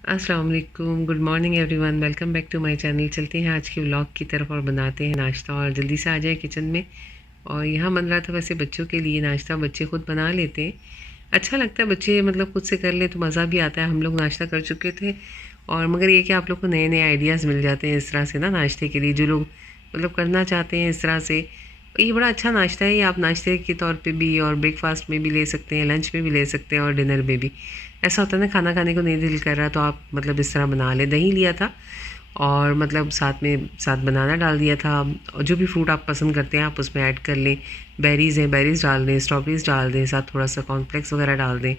अस्सलाम वालेकुम, good morning everyone, welcome back to my channel. चलते हैं आज के व्लॉग की तरफ और बनाते हैं नाश्ता और जल्दी से आ जाए किचन में। और यहाँ बन रहा था वैसे बच्चों के लिए नाश्ता, बच्चे खुद बना लेते हैं। अच्छा लगता है बच्चे मतलब खुद से कर ले तो मज़ा भी आता है। हम लोग नाश्ता कर चुके थे और मगर ये कि आप लोग को नए नए आइडियाज़ मिल जाते हैं इस तरह से ना नाश्ते के लिए, जो लोग मतलब करना चाहते हैं इस तरह से। ये बड़ा अच्छा नाश्ता है, ये आप नाश्ते के तौर पे भी और ब्रेकफास्ट में भी ले सकते हैं, लंच में भी ले सकते हैं और डिनर में भी। ऐसा होता है ना खाना खाने को नहीं दिल कर रहा तो आप मतलब इस तरह बना लें। दही लिया था और मतलब साथ बनाना डाल दिया था। और जो भी फ्रूट आप पसंद करते हैं आप उसमें ऐड कर लें। बेरीज़ हैं, बेरीज़ डाल दें, स्ट्रॉबेरीज़ डाल दें, साथ थोड़ा सा कॉर्नफ्लेक्स वगैरह डाल दें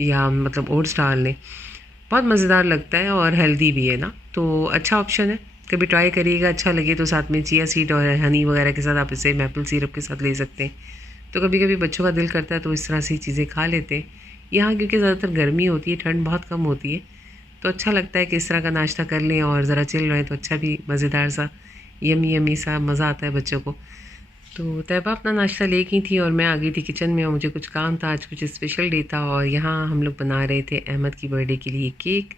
या मतलब ओट्स डाल लें। बहुत मज़ेदार लगता है और हेल्दी भी है ना, तो अच्छा ऑप्शन है। कभी ट्राई करिएगा, अच्छा लगे तो साथ में चिया सीड और हनी वगैरह के साथ आप इसे मैपल सिरप के साथ ले सकते हैं। तो कभी कभी बच्चों का दिल करता है तो इस तरह से चीज़ें खा लेते हैं। यहाँ क्योंकि ज़्यादातर गर्मी होती है, ठंड बहुत कम होती है, तो अच्छा लगता है कि इस तरह का नाश्ता कर लें और ज़रा चिल रहें तो अच्छा भी मज़ेदार सा यमी यमी सा मज़ा आता है बच्चों को। तो तैयबा अपना नाश्ता ले गई थी और मैं आ गई थी किचन में और मुझे कुछ काम था, आज कुछ स्पेशल डे था और यहाँ हम लोग बना रहे थे अहमद की बर्थडे के लिए केक।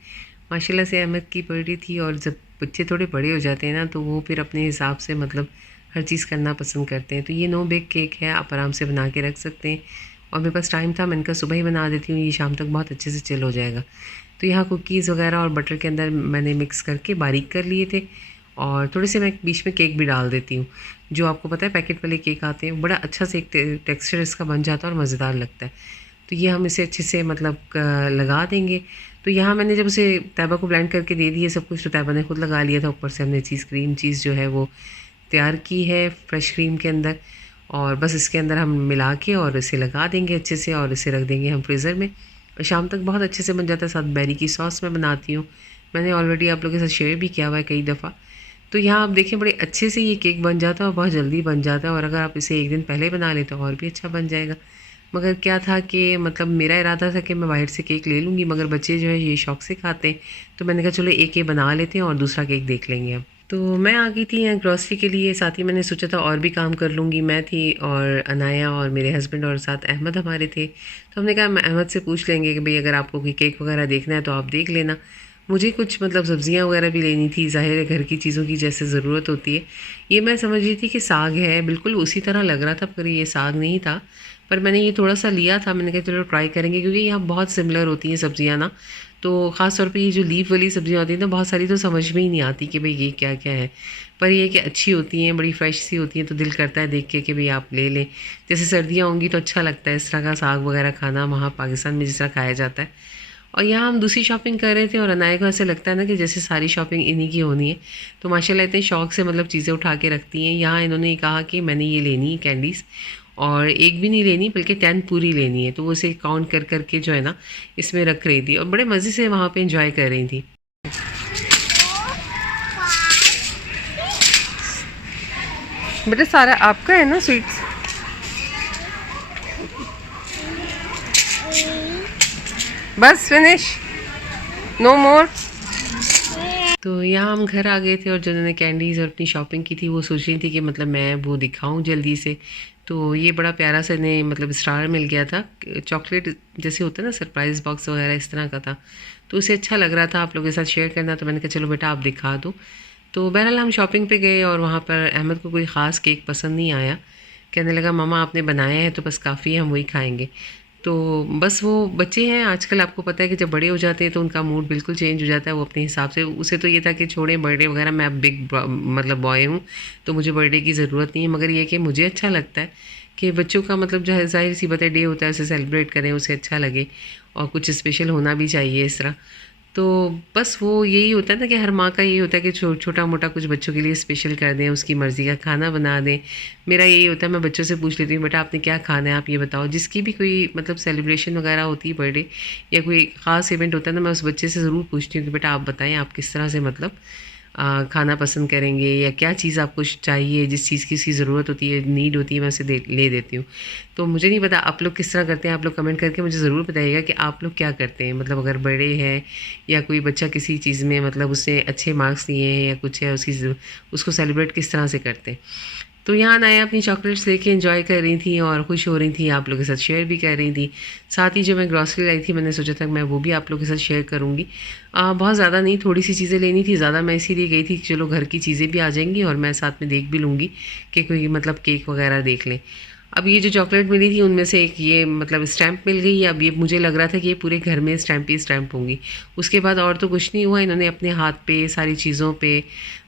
माशाल्लाह से अहमद की बर्थडे थी और जब बच्चे थोड़े बड़े हो जाते हैं ना तो वो फिर अपने हिसाब से मतलब हर चीज़ करना पसंद करते हैं। तो ये नो बेक केक है, आप आराम से बना के रख सकते हैं। और मेरे पास टाइम था, मैंने कहा सुबह ही बना देती हूँ, ये शाम तक बहुत अच्छे से चिल हो जाएगा। तो यहाँ कुकीज़ वगैरह और बटर के अंदर मैंने मिक्स करके बारीक कर लिए थे और थोड़े से मैं बीच में केक भी डाल देती हूँ। जो आपको पता है पैकेट वाले केक आते हैं, बड़ा अच्छा से एक टेक्सचर इसका बन जाता है और मज़ेदार लगता है। तो ये हम इसे अच्छे से मतलब लगा देंगे। तो यहाँ मैंने जब उसे तैयबा को ब्लेंड करके दे दिए सब कुछ, तो तैयबा ने खुद लगा लिया था। ऊपर से हमने क्रीम चीज़ जो है वो तैयार की है फ्रेश क्रीम के अंदर। और बस इसके अंदर हम मिला के और इसे लगा देंगे अच्छे से और इसे रख देंगे हम फ्रीज़र में। और शाम तक बहुत अच्छे से बन जाता है। साथ बेरी की सॉस मैं बनाती हूँ, मैंने ऑलरेडी आप लोगों के साथ शेयर भी किया हुआ है कई दफ़ा। तो यहाँ आप देखें बड़े अच्छे से ये केक बन जाता है और बहुत जल्दी बन जाता है। और अगर आप इसे एक दिन पहले बना लें तो और भी अच्छा बन जाएगा। मगर क्या था कि मतलब मेरा इरादा था कि मैं बाहर से केक ले लूँगी, मगर बच्चे जो है ये शौक से खाते हैं। तो मैंने कहा चलो एक ये बना लेते हैं और दूसरा केक देख लेंगे अब। तो मैं आ गई थी यहाँ ग्रॉसरी के लिए, साथ ही मैंने सोचा था और भी काम कर लूँगी। मैं थी और अनाया और मेरे हस्बैंड और साथ अहमद हमारे थे। तो हमने कहा अहमद से पूछ लेंगे कि भाई अगर आपको कोई केक वगैरह देखना है तो आप देख लेना। मुझे कुछ मतलब सब्ज़ियाँ वगैरह भी लेनी थी, ज़ाहिर है घर की चीज़ों की जैसे ज़रूरत होती है। ये मैं समझ रही थी कि साग है, बिल्कुल उसी तरह लग रहा था, पर ये साग नहीं था। पर मैंने ये थोड़ा सा लिया था, मैंने कहा चलो ट्राई करेंगे, क्योंकि यहाँ बहुत सिमिलर होती हैं सब्ज़ियाँ ना। तो ख़ास तौर पे ये जो लीफ वाली सब्ज़ियाँ होती हैं ना, बहुत सारी तो समझ में ही नहीं आती कि भाई ये क्या क्या है। पर ये कि अच्छी होती हैं, बड़ी फ्रेश सी होती हैं, तो दिल करता है देख के कि भाई आप ले लें। जैसे सर्दियाँ होंगी तो अच्छा लगता है इस तरह का साग वगैरह खाना, वहाँ पाकिस्तान में जिस तरह खाया जाता है। और यहाँ हम दूसरी शॉपिंग कर रहे थे और अनाया को ऐसे लगता है ना कि जैसे सारी शॉपिंग इन्हीं की होनी है। तो माशाल्लाह इतने शौक से मतलब चीज़ें उठा के रखती हैं। यहाँ इन्होंने कहा कि मैंने ये लेनी है कैंडीज़, और एक भी नहीं लेनी बल्कि 10 पूरी लेनी है। तो वो उसे काउंट कर कर के जो है ना इसमें रख रही थी और बड़े मज़े से वहाँ पे इंजॉय कर रही थी। बेटा सारा आपका है ना स्वीट्स? बस फिनिश, नो मोर। तो यहाँ हम घर आ गए थे और जिन्होंने कैंडीज़ और अपनी शॉपिंग की थी वो सोच रही थी कि मतलब मैं वो दिखाऊं जल्दी से। तो ये बड़ा प्यारा सा इन्हें मतलब स्टार मिल गया था, चॉकलेट जैसे होता है ना सरप्राइज़ बॉक्स वगैरह इस तरह का था। तो उसे अच्छा लग रहा था आप लोगों के साथ शेयर करना, तो मैंने कहा चलो बेटा आप दिखा दो। तो बहरहाल हम शॉपिंग पे गए और वहाँ पर अहमद को कोई ख़ास केक पसंद नहीं आया। कहने लगा मम्मा आपने बनाया है तो बस काफ़ी है, हम वही खाएंगे। तो बस वो बच्चे हैं आजकल, आपको पता है कि जब बड़े हो जाते हैं तो उनका मूड बिल्कुल चेंज हो जाता है, वो अपने हिसाब से। उसे तो ये था कि छोड़ें बर्थडे वगैरह, मैं अब बिग मतलब बॉय हूँ तो मुझे बर्थडे की ज़रूरत नहीं है। मगर ये कि मुझे अच्छा लगता है कि बच्चों का मतलब जो है ज़ाहिर सी बर्थडे होता है उसे सेलिब्रेट करें, उसे अच्छा लगे और कुछ स्पेशल होना भी चाहिए इस तरह। तो बस वो यही होता है ना कि हर माँ का यही होता है कि छोटा मोटा कुछ बच्चों के लिए स्पेशल कर दें, उसकी मर्ज़ी का खाना बना दें। मेरा यही होता है, मैं बच्चों से पूछ लेती हूँ बेटा आपने क्या खाना है, आप ये बताओ। जिसकी भी कोई मतलब सेलिब्रेशन वगैरह होती है बर्थडे या कोई ख़ास इवेंट होता है ना, मैं उस बच्चे से ज़रूर पूछती हूँ कि बेटा आप बताएं आप किस तरह से मतलब खाना पसंद करेंगे या क्या चीज़ आपको चाहिए, जिस चीज़ की उसकी ज़रूरत होती है, नीड होती है, मैं उसे ले देती हूँ। तो मुझे नहीं पता आप लोग किस तरह करते हैं, आप लोग कमेंट करके मुझे ज़रूर बताइएगा कि आप लोग क्या करते हैं। मतलब अगर बर्थडे है या कोई बच्चा किसी चीज़ में मतलब उसने अच्छे मार्क्स लिए हैं या कुछ है, उसको सेलिब्रेट किस तरह से करते हैं। तो यहाँ नाया अपनी चॉकलेट्स लेके एंजॉय कर रही थी और खुश हो रही थी, आप लोगों के साथ शेयर भी कर रही थी। साथ ही जो मैं ग्रॉसरी लाई थी मैंने सोचा था मैं वो भी आप लोगों के साथ शेयर करूँगी। बहुत ज़्यादा नहीं, थोड़ी सी चीज़ें लेनी थी, ज़्यादा मैं इसीलिए गई थी कि चलो घर की चीज़ें भी आ जाएंगी और मैं साथ में देख भी लूँगी कि कोई मतलब केक वगैरह देख लें। अब ये जो चॉकलेट मिली थी उनमें से एक ये मतलब स्टैम्प मिल गई। अब ये मुझे लग रहा था कि ये पूरे घर में स्टैम्प ही स्टैम्प होंगी। उसके बाद और तो कुछ नहीं हुआ, इन्होंने अपने हाथ पे सारी चीज़ों पे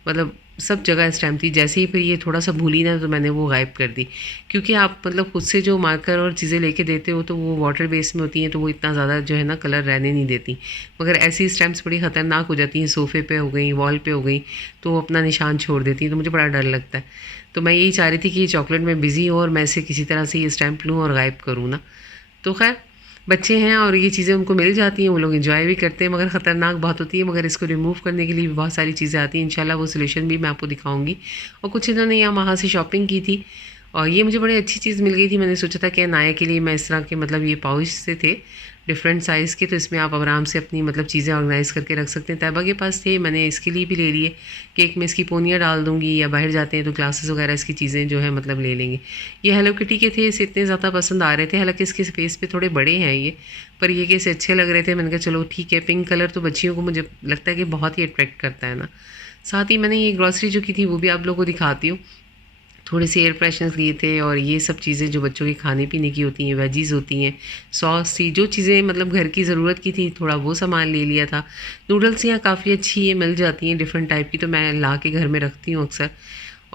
मतलब सब जगह स्टैम्प थी। जैसे ही फिर ये थोड़ा सा भूली ना तो मैंने वो गायब कर दी, क्योंकि आप मतलब खुद से जो मार्कर और चीज़ें लेके देते हो तो वो वाटर बेस में होती हैं तो वो इतना ज़्यादा जो है ना कलर रहने नहीं देती। मगर ऐसी स्टैम्प्स बड़ी ख़तरनाक हो जाती हैं, सोफ़े पे हो गई, वॉल पे हो गई, तो वो अपना निशान छोड़ देती हैं, तो मुझे बड़ा डर लगता है। तो मैं यही चाह रही थी कि ये चॉकलेट में बिज़ी हो और मैं इसे किसी तरह से ये स्टैम्प लूँ और गायब करूँ ना। तो खैर बच्चे हैं और ये चीज़ें उनको मिल जाती हैं, वो लोग एंजॉय भी करते हैं, मगर ख़तरनाक बहुत होती है। मगर इसको रिमूव करने के लिए भी बहुत सारी चीज़ें आती हैं, इंशाल्लाह वो सॉल्यूशन भी मैं आपको दिखाऊंगी। और कुछ इन्होंने यहाँ वहाँ से शॉपिंग की थी और ये मुझे बड़ी अच्छी चीज़ मिल गई थी। मैंने सोचा था कि नाया के लिए मैं इस तरह के मतलब ये पाउच से थे डिफरेंट साइज़ के, तो इसमें आप आराम से अपनी मतलब चीज़ें ऑर्गेनाइज़ करके रख सकते हैं। तैयबा के पास थे, मैंने इसके लिए भी ले लिए कि एक मैं इसकी पोनियाँ डाल दूँगी या बाहर जाते हैं तो ग्लासेस वगैरह इसकी चीज़ें जो है मतलब ले लेंगे। ये हेलो किटी के थे, इसे इतने ज़्यादा पसंद आ रहे थे, हालाँकि इसके फेस पे थोड़े बड़े हैं ये, पर ये कि इसे अच्छे लग रहे थे। मैंने कहा चलो ठीक है, पिंक कलर तो बच्चियों को मुझे लगता है कि बहुत ही अट्रैक्ट करता है ना। साथ ही मैंने ये ग्रॉसरी जो की थी वो भी आप लोगों को दिखाती हूँ। थोड़े से एयर फ्रेशनर्स लिए थे और ये सब चीज़ें जो बच्चों के खाने पीने की होती हैं, वेजीज़ होती हैं, सॉस थी, जो चीज़ें मतलब घर की ज़रूरत की थी थोड़ा वो सामान ले लिया था। नूडल्स यहाँ काफ़ी अच्छी ये मिल जाती हैं डिफरेंट टाइप की, तो मैं ला के घर में रखती हूँ अक्सर,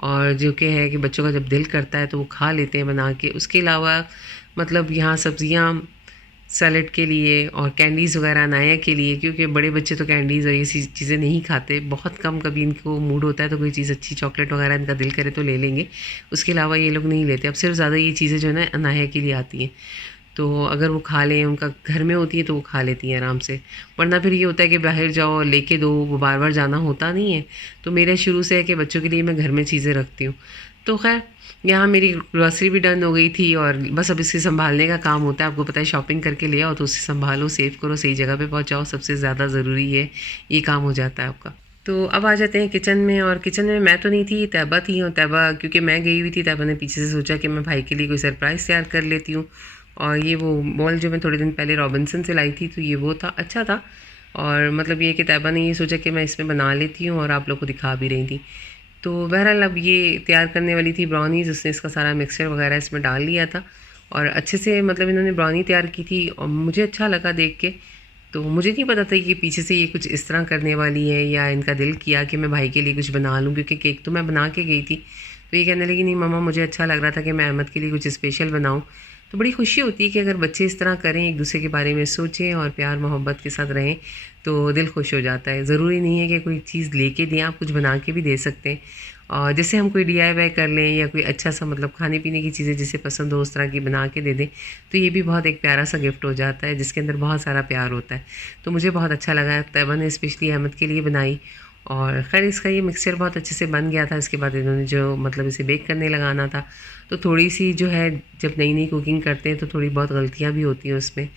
और जो कि है कि बच्चों का जब दिल करता है तो वो खा लेते हैं बना के। उसके अलावा मतलब यहाँ सब्ज़ियाँ सैलेड के लिए और कैंडीज़ वगैरह नाया के लिए, क्योंकि बड़े बच्चे तो कैंडीज़ और ये चीज़ें नहीं खाते, बहुत कम कभी इनको मूड होता है तो कोई चीज़ अच्छी चॉकलेट वगैरह इनका दिल करे तो ले लेंगे। उसके अलावा ये लोग नहीं लेते। अब सिर्फ ज़्यादा ये चीज़ें जो है ना नाया के लिए आती हैं, तो अगर वो खा लें, उनका घर में होती है तो वो खा लेती हैं आराम से। वरना फिर ये होता है कि बाहर जाओ और लेके दो, वो बार बार जाना होता नहीं है। तो मेरा शुरू से है कि बच्चों के लिए मैं घर में चीज़ें रखती हूँ। तो खैर यहाँ मेरी ग्रॉसरी भी डन हो गई थी और बस अब इसे संभालने का काम होता है। आपको पता है शॉपिंग करके ले आओ तो उसे संभालो, सेव करो, सही जगह पे पहुँचाओ, सबसे ज़्यादा ज़रूरी है, ये काम हो जाता है आपका। तो अब आ जाते हैं किचन में, और किचन में मैं तो नहीं थी, तैयबा थी। और तैयबा क्योंकि मैं गई हुई थी, तैयबा ने पीछे से सोचा कि मैं भाई के लिए कोई सरप्राइज़ तैयार कर लेती हूँ। और ये वो बॉल जो मैं थोड़े दिन पहले रॉबिन्सन से लाई थी, तो ये वो था, अच्छा था। और मतलब ये कि तैयबा ने ये सोचा कि मैं इसमें बना लेती हूँ और आप लोग को दिखा भी रही थी। तो बहरहाल अब ये तैयार करने वाली थी ब्राउनीज़, उसने इसका सारा मिक्सचर वगैरह इसमें डाल लिया था और अच्छे से मतलब इन्होंने ब्राउनी तैयार की थी और मुझे अच्छा लगा देख के। तो मुझे नहीं पता था कि पीछे से ये कुछ इस तरह करने वाली है, या इनका दिल किया कि मैं भाई के लिए कुछ बना लूँ, क्योंकि केक तो मैं बना के गई थी। तो ये कहने लगी नहीं मम्मा, मुझे अच्छा लग रहा था कि मैं अहमद के लिए कुछ स्पेशल बनाऊँ। तो बड़ी खुशी होती है कि अगर बच्चे इस तरह करें, एक दूसरे के बारे में सोचें और प्यार मोहब्बत के साथ रहें, तो दिल खुश हो जाता है। ज़रूरी नहीं है कि कोई चीज़ लेके दें, आप कुछ बना के भी दे सकते हैं। और जैसे हम कोई डीआईवाई कर लें या कोई अच्छा सा मतलब खाने पीने की चीज़ें जिसे पसंद हो उस तरह की बना के दे दें, तो ये भी बहुत एक प्यारा सा गिफ्ट हो जाता है जिसके अंदर बहुत सारा प्यार होता है। तो मुझे बहुत अच्छा लगा, तैयबा ने स्पेशली अहमद के लिए बनाई। और ख़ैर इसका ये मिक्सचर बहुत अच्छे से बन गया था। इसके बाद इन्होंने जो मतलब इसे बेक करने लगाना था, तो थोड़ी सी जो है, जब नई नई कुकिंग करते हैं तो थोड़ी बहुत गलतियाँ भी होती हैं उसमें।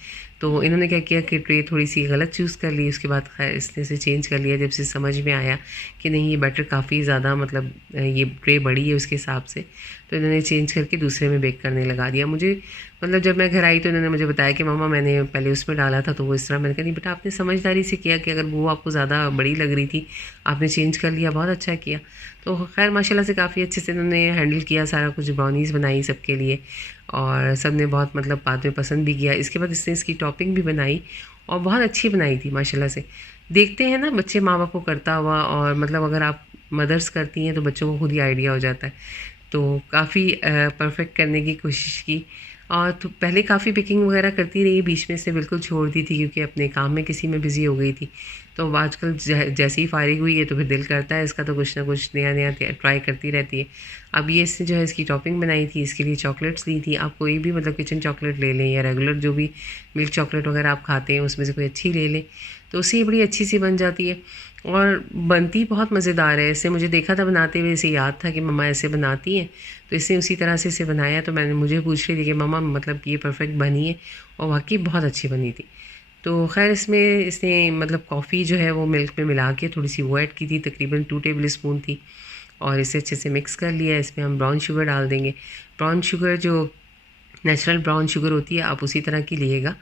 तो इन्होंने क्या किया कि ट्रे थोड़ी सी गलत चूज़ कर ली, उसके बाद खैर इसने इसे चेंज कर लिया जब से समझ में आया कि नहीं ये बैटर काफ़ी ज़्यादा मतलब ये ट्रे बड़ी है उसके हिसाब से, तो इन्होंने चेंज करके दूसरे में बेक करने लगा दिया। मुझे मतलब जब मैं घर आई तो इन्होंने मुझे बताया कि मम्मा मैंने पहले उसमें डाला था तो वो इस तरह। मैंने कहा नहीं बेटा, आपने समझदारी से किया कि अगर वो आपको ज़्यादा बड़ी लग रही थी, आपने चेंज कर लिया, बहुत अच्छा किया। तो खैर माशाल्लाह से काफ़ी अच्छे से इन्होंने हैंडल किया सारा कुछ, ब्राउनीज़ बनाई सबके लिए और सब ने बहुत मतलब बाद में पसंद भी किया। इसके बाद इसने इसकी टॉपिंग भी बनाई और बहुत अच्छी बनाई थी माशाल्लाह से। देखते हैं ना बच्चे माँ बाप को करता हुआ, और मतलब अगर आप मदर्स करती हैं तो बच्चों को खुद ही आइडिया हो जाता है। तो काफ़ी परफेक्ट करने की कोशिश की। और तो पहले काफ़ी बेकिंग वगैरह करती रही, बीच में से बिल्कुल छोड़ दी थी क्योंकि अपने काम में किसी में बिज़ी हो गई थी। तो अब आजकल जैसे ही फारिग हुई है तो फिर दिल करता है इसका, तो कुछ ना कुछ नया नया ट्राई करती रहती है। अब ये इसने जो है इसकी टॉपिंग बनाई थी, इसके लिए चॉकलेट्स ली थी। आप कोई भी मतलब किचन चॉकलेट ले लें या रेगुलर जो भी मिल्क चॉकलेट वगैरह आप खाते हैं उसमें से कोई अच्छी ले लें, तो उससे ये बड़ी अच्छी सी बन जाती है और बनती बहुत मज़ेदार है। इससे मुझे देखा था बनाते हुए, इसे याद था कि मम्मा ऐसे बनाती हैं, तो इसने उसी तरह से इसे बनाया। तो मैंने मुझे पूछ रही थी कि मम्मा मतलब ये परफेक्ट बनी है, और वाकई बहुत अच्छी बनी थी। तो खैर इसमें इसने मतलब कॉफ़ी जो है वो मिल्क में मिला के थोड़ी सी वो ऐड की थी, तकरीबन 2 टेबल स्पून थी। और इसे अच्छे से मिक्स कर लिया। इसमें हम ब्राउन शुगर डाल देंगे। ब्राउन शुगर जो नेचुरल ब्राउन शुगर होती है आप उसी तरह की लिएगा,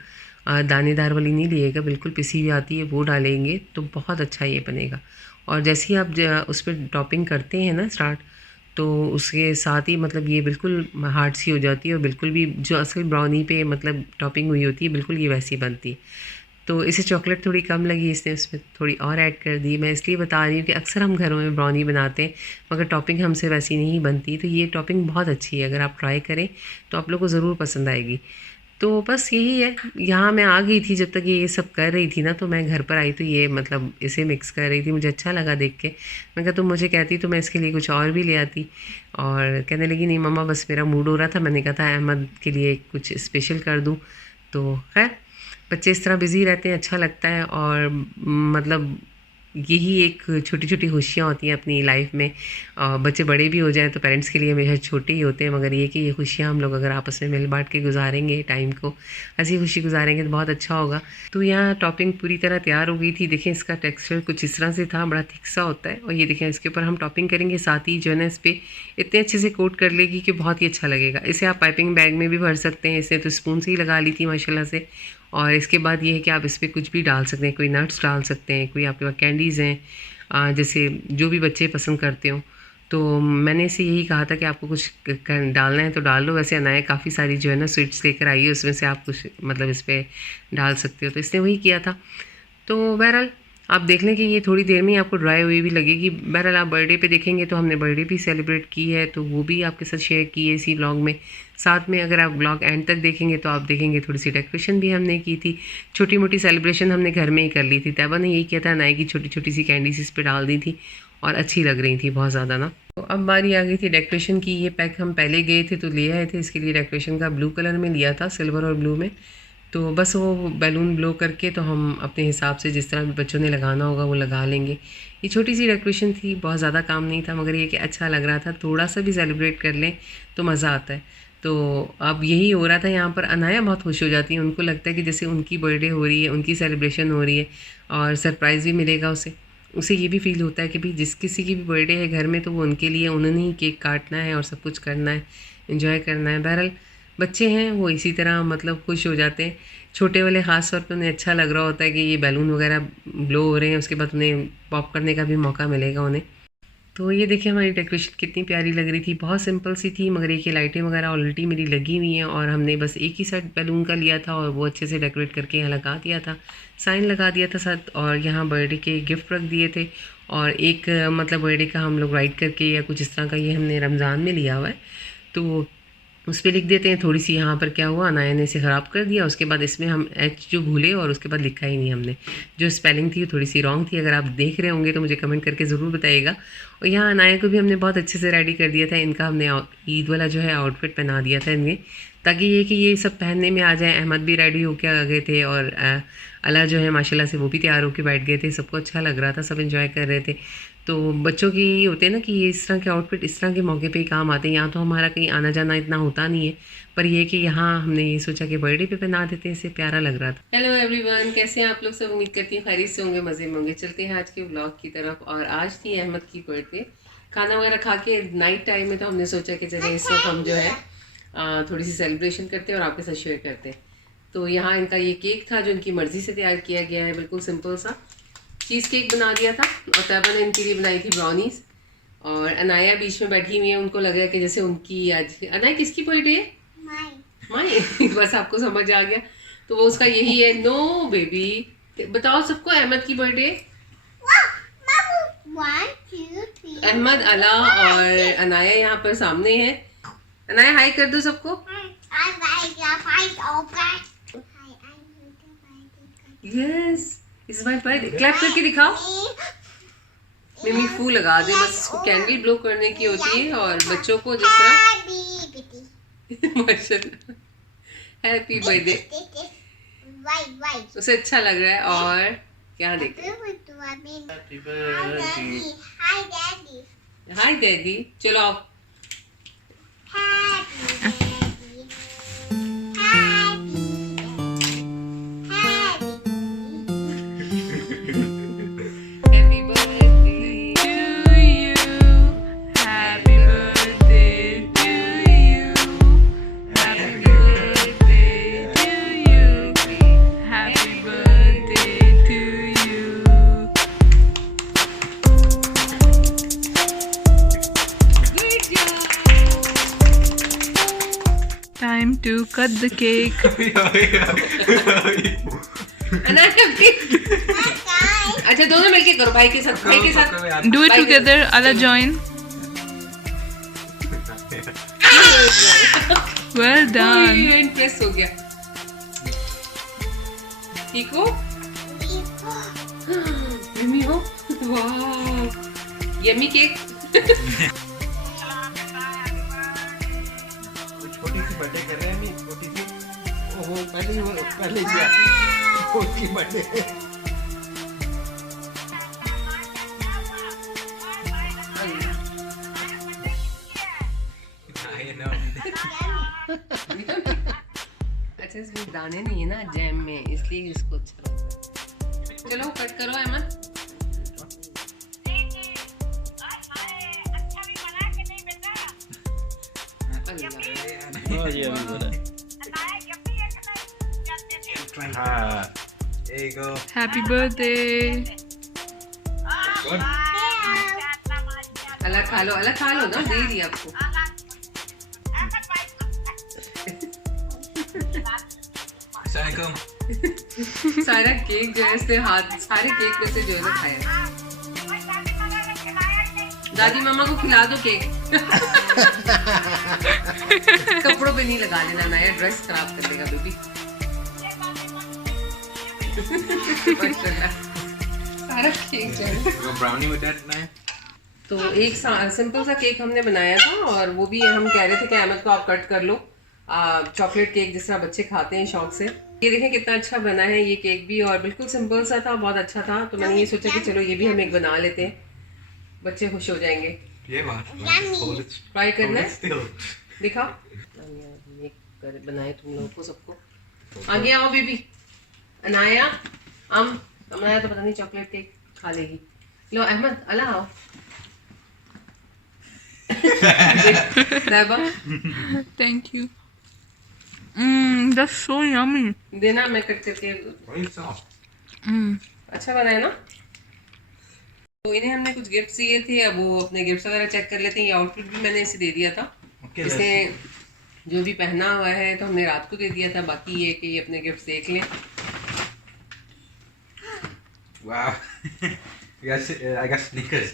दानेदार वाली नहीं लिएगा, बिल्कुल पिसी हुई आती है वो डालेंगे तो बहुत अच्छा ये बनेगा। और जैसे ही आप उस पर टॉपिंग करते हैं ना स्टार्ट, तो उसके साथ ही मतलब ये बिल्कुल हार्ड सी हो जाती है और बिल्कुल भी जो असल ब्राउनी पे मतलब टॉपिंग हुई होती है बिल्कुल ये वैसी बनती है। तो इसे चॉकलेट थोड़ी कम लगी, इसने उसमें थोड़ी और ऐड कर दी। मैं इसलिए बता रही हूँ कि अक्सर हम घरों में ब्राउनी बनाते हैं मगर टॉपिंग हमसे वैसी नहीं बनती, तो ये टॉपिंग बहुत अच्छी है, अगर आप ट्राई करें तो आप लोग को ज़रूर पसंद आएगी। तो बस यही है, यहाँ मैं आ गई थी जब तक ये सब कर रही थी ना, तो मैं घर पर आई तो ये मतलब इसे मिक्स कर रही थी, मुझे अच्छा लगा देख के। मैं कहा तुम मुझे कहती तो मैं इसके लिए कुछ और भी ले आती। और कहने लगी नहीं मम्मा बस मेरा मूड हो रहा था, मैंने कहा था अहमद के लिए कुछ स्पेशल कर दूँ। तो खैर बच्चे इस तरह बिज़ी रहते हैं, अच्छा लगता है। और मतलब यही एक छोटी छोटी खुशियाँ होती हैं अपनी लाइफ में। बच्चे बड़े भी हो जाएं तो पेरेंट्स के लिए हमेशा छोटे ही होते हैं, मगर ये कि ये खुशियाँ हम लोग अगर आपस में मिल बांट के गुजारेंगे, टाइम को हंसी खुशी गुजारेंगे तो बहुत अच्छा होगा। तो यहाँ टॉपिंग पूरी तरह तैयार हो गई थी। देखें इसका टेक्सचर कुछ इस तरह से था, बड़ा थिक सा होता है। और ये देखें इसके ऊपर हम टॉपिंग करेंगे, साथ ही जो है ना इस पर इतने अच्छे से कोट कर लेगी कि बहुत ही अच्छा लगेगा। इसे आप पाइपिंग बैग में भी भर सकते हैं, इसे तो स्पून से ही लगा ली थी माशाल्लाह से। और इसके बाद ये है कि आप इस पर कुछ भी डाल सकते हैं, कोई नट्स डाल सकते हैं, कोई आपके पास कैंडीज़ हैं, जैसे जो भी बच्चे पसंद करते हो। तो मैंने इसे यही कहा था कि आपको कुछ डालना है तो डाल लो। वैसे अनाया काफ़ी सारी जो है ना स्वीट्स लेकर आई है, उसमें से आप कुछ मतलब इस पर डाल सकते हो, तो इसने वही किया था। तो बहरहाल आप देख लें कि ये थोड़ी देर में ही आपको ड्राई हुई भी लगेगी। बहरहाल आप बर्थडे पे देखेंगे तो हमने बर्थडे भी सेलिब्रेट की है, तो वो भी आपके साथ शेयर की है इसी व्लॉग में। साथ में अगर आप व्लॉग एंड तक देखेंगे तो आप देखेंगे थोड़ी सी डेकोरेशन भी हमने की थी, छोटी मोटी सेलिब्रेशन हमने घर में ही कर ली थी। तैबा ने यही किया था, नाई की छोटी छोटी सी कैंडीज इस पर डाल दी थी और अच्छी लग रही थी बहुत ज़्यादा ना। तो अब बारी आ गई थी डेकोरेशन की। ये पैक हम पहले गए थे तो ले आए थे, इसके लिए डेकोरेशन का ब्लू कलर में लिया था, सिल्वर और ब्लू में। तो बस वो बैलून ब्लो करके तो हम अपने हिसाब से जिस तरह भी बच्चों ने लगाना होगा वो लगा लेंगे। ये छोटी सी डेकोरेशन थी, बहुत ज़्यादा काम नहीं था, मगर ये कि अच्छा लग रहा था, थोड़ा सा भी सेलिब्रेट कर लें तो मज़ा आता है। तो अब यही हो रहा था यहाँ पर। अनाया बहुत खुश हो जाती है, उनको लगता है कि जैसे उनकी बर्थडे हो रही है, उनकी सेलिब्रेशन हो रही है और सरप्राइज़ भी मिलेगा उसे। उसे ये भी फील होता है कि भाई जिस किसी की भी बर्थडे है घर में तो वो उनके लिए उन्होंने ही केक काटना है और सब कुछ करना है, इन्जॉय करना है। बहरहाल बच्चे हैं वो इसी तरह मतलब खुश हो जाते हैं। छोटे वाले ख़ास तौर पे उन्हें अच्छा लग रहा होता है कि ये बैलून वगैरह ब्लो हो रहे हैं, उसके बाद उन्हें पॉप करने का भी मौका मिलेगा उन्हें। तो ये देखिए हमारी डेकोरेशन कितनी प्यारी लग रही थी, बहुत सिंपल सी थी, मगर एक ये लाइटें वगैरह ऑलरेडी मेरी लगी हुई हैं और हमने बस एक ही सेट बैलून का लिया था और वो अच्छे से डेकोरेट करके यहाँ लगा दिया था, साइन लगा दिया था साथ। और यहाँ बर्थडे के गिफ्ट रख दिए थे और एक मतलब बर्थडे का हम लोग राइट करके या कुछ इस तरह का, ये हमने रमज़ान में लिया हुआ है तो उस पर लिख देते हैं। थोड़ी सी यहाँ पर क्या हुआ, अनाया ने इसे ख़राब कर दिया, उसके बाद इसमें हम एच जो भूले और उसके बाद लिखा ही नहीं हमने। जो स्पेलिंग थी वो थोड़ी सी रॉन्ग थी, अगर आप देख रहे होंगे तो मुझे कमेंट करके ज़रूर बताइएगा। और यहाँ अनाया को भी हमने बहुत अच्छे से रेडी कर दिया था, इनका हमने ईद वाला जो है आउटफिट पहना दिया था इन्हें, ताकि ये कि ये सब पहनने में आ जाए। अहमद भी रेडी होके आ गए थे और अला जो है माशाल्लाह से वो भी तैयार होकर बैठ गए थे, सबको अच्छा लग रहा था, सब इन्जॉय कर रहे थे। तो बच्चों की ये होते हैं ना कि ये इस तरह के आउटफिट इस तरह के मौके पे ही काम आते हैं। यहाँ तो हमारा कहीं आना जाना इतना होता नहीं है, पर ये कि यहाँ हमने ये सोचा कि बर्थडे पे पहना देते हैं, इसे प्यारा लग रहा था। हेलो एवरीवन, कैसे हैं आप लोग सब? उम्मीद करती हूँ खैरियत से होंगे, मज़े में होंगे। चलते हैं आज के व्लॉग की तरफ। और आज थी अहमद की बर्थडे। खाना वगैरह खा के नाइट टाइम में तो हमने सोचा कि चले इस वक्त हम जो है थोड़ी सी सेलिब्रेशन करते हैं और आपके साथ शेयर करते हैं। तो यहाँ इनका ये केक था जो इनकी मर्ज़ी से तैयार किया गया है, बिल्कुल सिंपल सा चीज़ केक बना दिया था। और तैबा ने इनके लिए बनाई थी ब्राउनीज़। और अनाया बीच में बैठी हुई है, उनको लग रहा है कि जैसे उनकी आज अनाया किसकी बर्थडे है? माई बस आपको समझ आ गया। तो वो उसका यही है, नो बेबी। बताओ सबको अहमद की बर्थडे। अहमद, अला और अनाया यहाँ पर सामने है। अनाया हाय कर दो सबको। यस, इस बार बर्थडे क्लैप करके दिखाओ। मिमी फू लगा दे, बस इसको कैंडल ब्लो करने की होती है और बच्चों को जिस तरह माशाल्लाह हैप्पी बर्थडे, उसे अच्छा लग रहा है। और क्या देखें, हाय डैडी। चलो आओ। to cut the cake. अच्छा दोनों मिलके करो भाई के साथ Do it together. Ala join. Well done. Impress हो गया ठीक हो यम्मी हो वाह यम्मी केक छोटी सी बर्थडे कर रहे हैं अभी छोटी सी ओहो पहले किया उसकी बर्थडे अच्छा इसमें दाने नहीं है ना जैम में इसलिए इसको अच्छा लगता है चलो कट करो Ahmad There you go. Happy birthday. अलग खा लो ना दे दी आपको सारा केक जो है इसने हाथ सारे केक में से जो है ना खाया दादी मामा को खिला दो केक कपड़ों पे नहीं लगा लेना नया ड्रेस खराब कर देगा बेबी सारा केक जो है ब्राउनी with that knife? तो एक सिंपल सा केक हमने बनाया था और वो भी हम कह रहे थे कि अहमद को आप कट कर लो चॉकलेट केक जिस तरह बच्चे खाते हैं शौक से ये देखें कितना अच्छा बना है ये केक भी और बिल्कुल सिंपल सा था बहुत अच्छा था तो मैंने ये सोचा कि चलो ये भी हम एक बना लेते हैं बच्चे खुश हो जाएंगे ये बात ट्राई करना है दिखाओ बनाए तुम लोगों को सबको आगे आओ बेबी अनाया अनाया तो पता नहीं चॉकलेट केक खा लेगी लो अहमद अला आओ Thank you. That's so yummy. देना मैं कट करके अच्छा बनाया ना तो इन्हें हमने कुछ गिफ्ट दिए थे अब वो अपने गिफ्ट्स वगैरह चेक कर लेते हैं ये आउटफिट भी मैंने इसे दे दिया था इसने जो भी पहना हुआ है तो हमने रात को दे दिया था बाकी ये कि ये अपने गिफ्ट देख लें Wow. I got sneakers.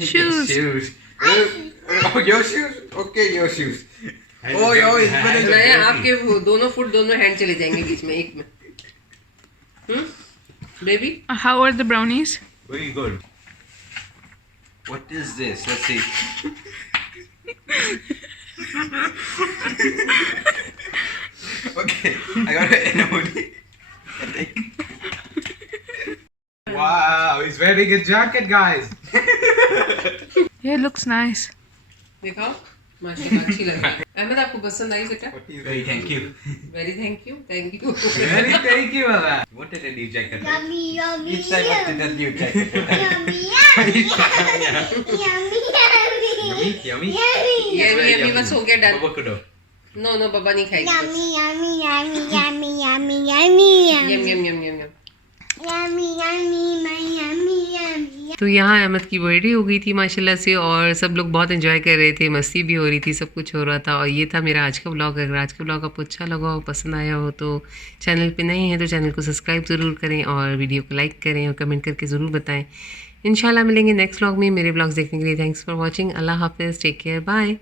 Shoes. Oh, your shoes? Okay, your shoes. Oh, yo, it's better. नया आपके वो दोनों फुट दोनों हैंड चले जाएंगे बीच में एक में baby How are the brownies? Very good. What is this? Let's see. Okay, I got an emoji. Wow, he's wearing a jacket, guys. Yeah, it looks nice. दिखाओ माशाल्लाह अच्छी लग रही है अहमद आपको पसंद आई बेटा Very thank you. Very thank you Very thank you, Baba. Wanted a new jacket. Yummy, yummy, Each time wanted a new jacket. yummy, yummy, yummy, Yummy, yummy. ये बस हो गया डन Baba kudo. नो बाबा नहीं खाएगी yummy, yummy, yummy, yummy, yummy, yummy, Yama yummy, Yama Yama Yama Yama yummy, yummy, my yummy, yummy. तो यहाँ अहमद की birthday हो गई थी माशाल्लाह से और सब लोग बहुत एंजॉय कर रहे थे मस्ती भी हो रही थी सब कुछ हो रहा था और ये था मेरा आज का व्लॉग अगर आज का व्लॉग आपको अच्छा लगा हो पसंद आया हो तो चैनल पे नए हैं तो चैनल को सब्सक्राइब ज़रूर करें और वीडियो को लाइक करें और कमेंट करके ज़रूर बताएं इंशाल्लाह मिलेंगे नेक्स्ट व्लॉग में मेरे व्लॉग्स देखने के लिए थैंक्स फॉर वॉचिंग अल्लाह हाफिज़ टेक केयर बाय